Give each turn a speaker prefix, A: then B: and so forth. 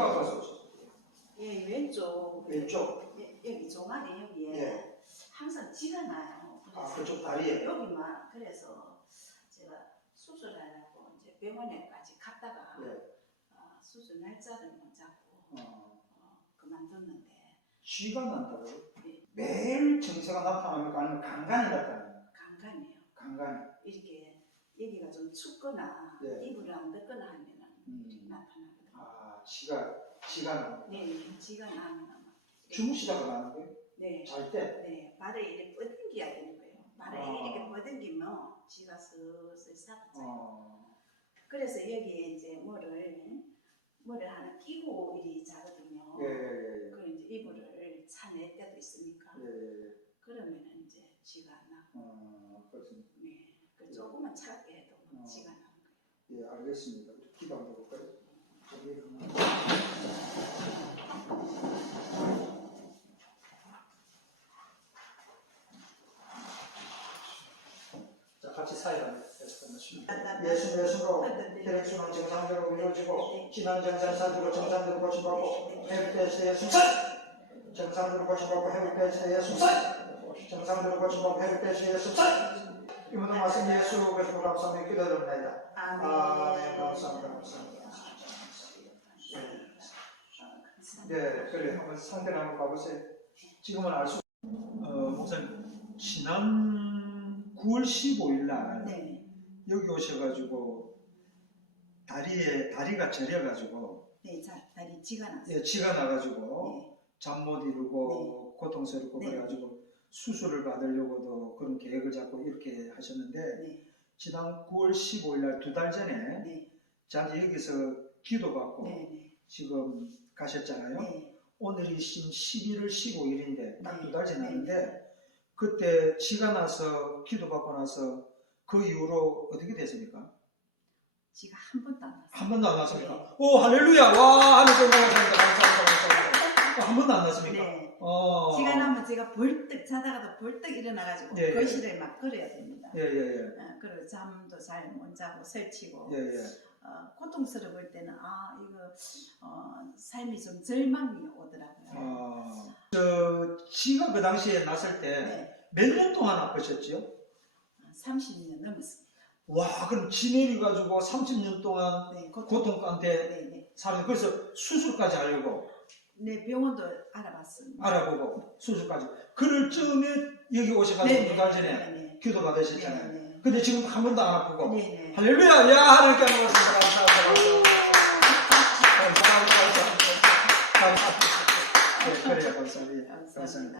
A: 어디가 아파서
B: 예, 왼쪽
A: 왼쪽?
B: 예, 여기 종아리 여기에
A: 예.
B: 항상 쥐가 나요.
A: 아, 그쪽 다리에?
B: 여기만 그래서 제가 수술하려고 이제 병원에까지 갔다가
A: 예.
B: 어, 수술 날짜를 못 잡고
A: 어,
B: 어, 그만뒀는데
A: 쥐가 난다고요?
B: 네.
A: 매일 증세가 나타납니까? 아니면 간간히 나타나요?
B: 간간이에요.
A: 간간히.
B: 이렇게 여기가 좀 춥거나
A: 예.
B: 이불을 안 덮거나 하면은
A: 음.
B: 나타나거든요.
A: 아, 쥐가, 쥐가 나요.
B: 네, 쥐가 나면 아마
A: 주무시다가 나는 거예요?
B: 네,
A: 잘 때?
B: 네, 발을 이렇게 뻗은겨야 되는 거예요. 발을
A: 아.
B: 이렇게 뻗은기면 쥐가 슬슬 사라져요.
A: 어,
B: 그래서 여기에 이제 뭐를 뭐를 하나 끼고 일이 자거든요.
A: 예, 예, 예.
B: 그 이제 이불을 차낼 때도 있으니까
A: 예, 예, 예.
B: 그러면은 이제 쥐가 안 나고
A: 어, 그렇습니다.
B: 네, 그 조금만 차갑게 해도
A: 어.
B: 쥐가 나는 거예요.
A: 예, 알겠습니다. 기도 한번 해볼까요? 같이 해보겠습니다. 예수 예수로 혈액 순환 정상대로 이루어지고 진한 정상 사주로 정상대로 고침받고 회복돼서 예수 정상대로 고침받고 회복돼서 예수 정상대로 고침받고 회복돼서 예수 이 모든 말씀 예수 그리스도 감사하며 기도드립니다.
B: 아멘.
A: 아멘. 감사합니다. 감사합니다. 네, 그래 한번 상태를 한번 봐보세요. 지금은 알 수. 어, 목사님 지난 9월 15일 날
B: 네,
A: 여기 오셔가지고 다리에 다리가 저려가지고
B: 네, 자, 다리 쥐가 났어요.
A: 예, 쥐가 나가지고
B: 네,
A: 잠못 이루고 고통스럽고
B: 네.
A: 그래가지고 수술을 받으려고도 그런 계획을 잡고 이렇게 하셨는데
B: 네,
A: 지난 9월 15일 날 두 달 전에
B: 네,
A: 자기 여기서 기도받고
B: 네, 네,
A: 지금 가셨잖아요.
B: 네,
A: 오늘이 신 11월 15일인데 딱
B: 네.
A: 두달 지났는데 그때 쥐가 나서 기도받고 나서 그 이후로 어떻게 됐습니까?
B: 쥐가 한 번도 안 났어요.
A: 한 번도 안 났습니까? 오 할렐루야 와 하늘 감사합니다 감사합니다 감사합니다 어, 한 번도 안 났습니까?
B: 네,
A: 어.
B: 쥐가 나면 제가 벌떡 자다가도 벌떡 일어나가지고
A: 예, 예.
B: 거실을 막 걸어야 됩니다.
A: 예예 예
B: 어, 그리고 잠도 잘 못 자고 설치고
A: 예예
B: 어, 고통스러울 때는 아 이거 어, 삶이 좀 절망이 오더라고요.
A: 어, 저 쥐가 그 당시에 났을 때몇년
B: 네,
A: 동안 아프셨지요?
B: 30년 넘었습니다.
A: 와 그럼 쥐 내려가지고 30년 동안
B: 네, 고통.
A: 고통 가운데
B: 네, 네.
A: 살아 그래서 수술까지 하려고
B: 네, 병원도 알아봤습니다.
A: 알아보고 수술까지 그럴 쯤에 여기 오셔가지고 두달 전에
B: 네, 네.
A: 기도 받으셨잖아요
B: 네, 네.
A: 근데 지금 한 번도 안 아프고
B: 네, 네.
A: 할렐루야 야 하나님께 한번 감사합니다 감사합니다 감사